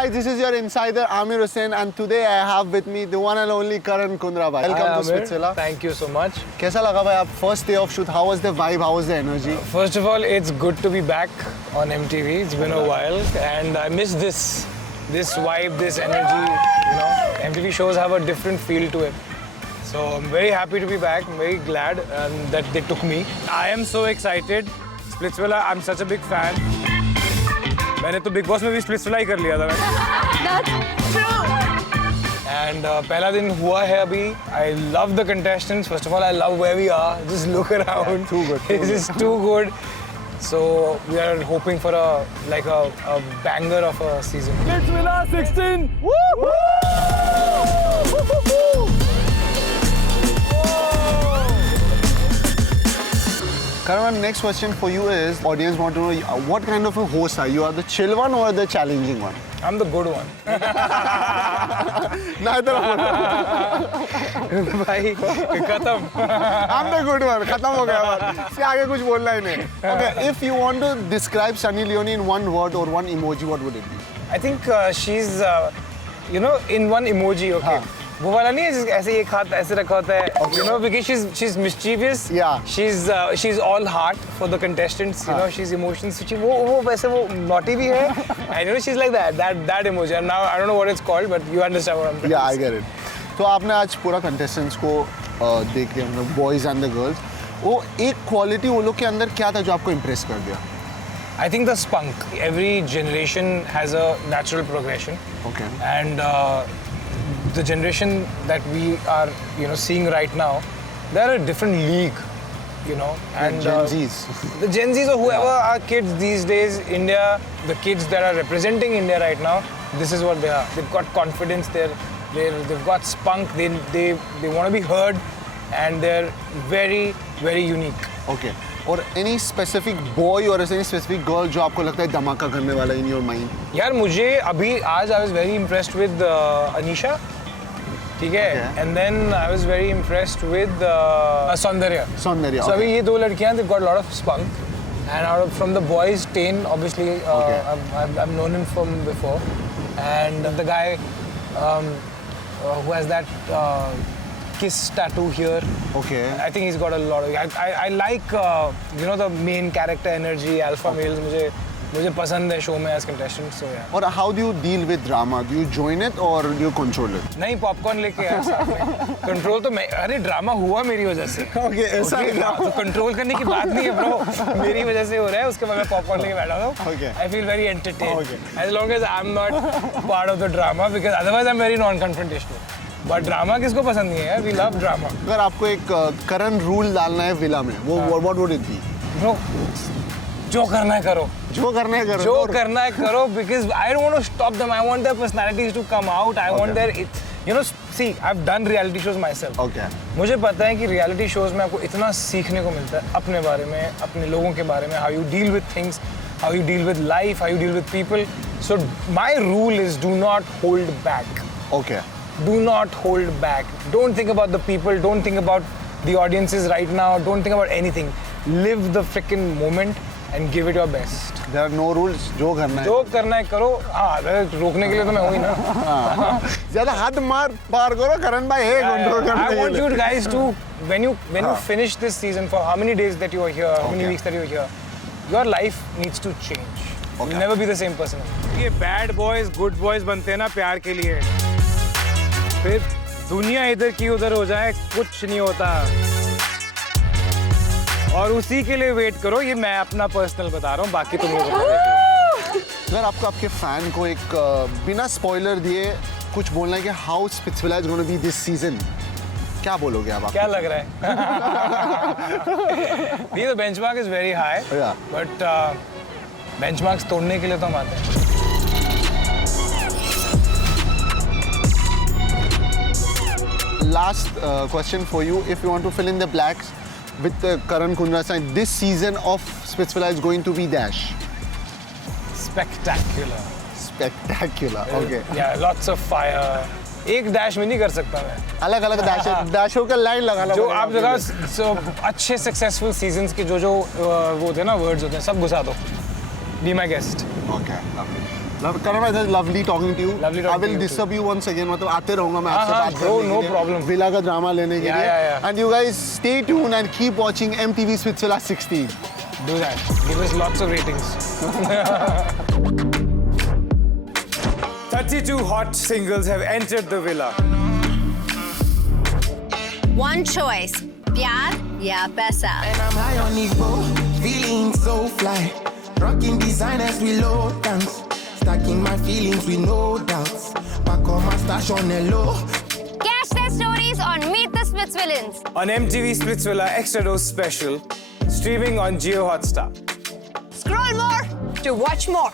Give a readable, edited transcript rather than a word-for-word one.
guys, this is your insider Amir Hussain, and today I have with me the one and only Karan Kundra bhai. Welcome to Splitsvilla. Thank you so much. कैसा लगा भाई आप first day of shoot? How was the vibe? How was the energy? First of all, it's good to be back on MTV. It's been a while, and I miss this vibe, this energy. You know, MTV shows have a different feel to it. So I'm very happy to be back. I'm very glad that they took me. I am so excited. Splitsvilla, I'm such a big fan. मैंने तो big boss में भी Splitsvilla ही कर लिया था That's true. And पहला दिन हुआ है अभी. I love the contestants. First of all I love where we are. Just look around. Too good. This is too good. So we are hoping for a banger of a season. Splitsvilla 16. Woo! Karan, next question for you is, audience want to know what kind of a host are you? Are the chill one or the challenging one? I'm the good one. Neither of them. भाई खत्म. I'm the good one. खत्म हो गया बात. इससे आगे कुछ बोलना ही नहीं. Okay, if you want to describe Sunny Leone in one word or one emoji, what would it be? I think she's, in one emoji. Okay. हाँ. वो वाला नहीं है जिस ऐसे एक हाथ ऐसे रखा होता है. Okay. You know, because she's mischievous. Yeah. She's all heart for the contestants. You know, she's emotions. वो वैसे वो naughty भी है. And you know, she's like that emoji. And now I don't know what it's called, but you understand what I'm trying Yeah, to I say. get it. तो आपने आज पूरा contestants को देख लिया, मतलब boys and the girls. वो एक quality वो लोग के अंदर क्या था जो आपको impress कर दिया? I think the spunk. Every generation has a natural progression. Okay. And the generation that we are, seeing right now, they're a different league, and Gen Zs. the Gen Zs or whoever are kids these days, India, the kids that are representing India right now, this is what they are. They've got confidence, they've got spunk, they want to be heard, and they're very, very unique. Okay. और any specific boy or any specific girl जो आपको लगता है धमाका करने वाला in your mind? यार मुझे अभी आज I was very impressed with Anisha. ठीक है. Okay. And then I was very impressed with Saundarya. Saundarya, So okay. अभी ये दो लड़कियाँ, they've got a lot of spunk. And from the boys, Tain, obviously, Okay. I've known him from before. And the guy who has that kiss tattoo here. Okay. I think he's got a lot of. I like the main character energy, alpha males. मुझे पसंद है show में as contestant, so yeah. और how do you deal with drama? Do you join it or do you control it? नहीं popcorn लेके आया साथ में. कंट्रोल तो मैं, अरे ड्रामा हुआ मेरी वजह से. Okay, ऐसा है क्या? तो कंट्रोल करने की बात नहीं है ब्रो. मेरी वजह से हो रहा है, उसके बाद मैं पॉपकॉर्न लेके बैठा हूँ. Okay. I feel very entertained. Okay. As long as I'm not part of the drama, because otherwise I'm very non-confrontational. But drama किसको पसंद नहीं है यार? We love drama. अगर आपको एक करंट रूल डालना है विला में, वो what would it be? Bro, जो करना है करो. जो करना है करो. जो करना है करो, because I don't want to stop them. I want their personalities to come out. I want their, see, I've done reality shows myself. Okay. मुझे पता है कि reality shows में आपको इतना सीखने को मिलता है अपने बारे में, अपने लोगों के बारे में, how you deal with things, how you deal with life, how you deal with people. So my rule is do not hold back. Okay. Do not hold back. Don't think about the people. Don't think about the audiences right now. Don't think about anything. Live the freaking moment and give it your best. There are no rules. जो करना है. जो करना है करो. हाँ, रोकने के लिए तो मैं हूँ ही ना. ज़्यादा हाथ मार पार करो करण भाई है कंट्रोल करने I के want लिए. you guys to, when you finish this season, for how many days that you are here, how many Okay. weeks that you are here, your life needs to change. Okay. You'll never be the same person. ये bad boys, good boys बनते हैं ना प्यार के लिए. फिर दुनिया इधर की उधर हो जाए, कुछ नहीं होता. और उसी के लिए वेट करो. ये मैं अपना पर्सनल बता रहा हूँ, बाकी तुम लोग बता देते. अगर आपको आपके फैन को एक बिना स्पॉइलर दिए कुछ बोलना है कि how Splitsvilla is gonna be this season, क्या बोलोगे आप? क्या लग रहा है? The benchmark is very high, Yeah. but benchmarks तोड़ने के लिए तो हम आते हैं. Last question for you, if you want to fill in the blanks with Karan Kundra saying this season of Splitsvilla is going to be dash. Spectacular. Spectacular. Okay. Yeah, lots of fire. एक dash में नहीं कर सकता मैं. अलग अलग डैशों का line लगाना जो पड़ेगा आप जगह अच्छे सक्सेसफुल सीजन्स के जो वो होते हैं ना वर्ड्स होते हैं, सब घुसा दो. Be my guest. Okay. Karan, it was lovely talking to you. Lovely talking I will to you disturb you once again. मतलब आते रहूँगा मैं आपसे हाँ, बात bro, करने no के लिए. problem. Villa का drama लेने के Yeah, लिए. yeah. And you guys stay tuned and keep watching MTV Switzerland 16. Do that. Give us lots of ratings. 32 hot singles have entered the villa. One choice. Pyar ya paisa. And I'm high on Evo, feeling so fly. Rocking designers with low tanks. Stacking my feelings with no doubts. Back on my stash on the low. Catch their stories on Meet the Switzerlands. On MTV Switzvilla Extra Dose Special, streaming on Geo Hotstar. Scroll more to watch more.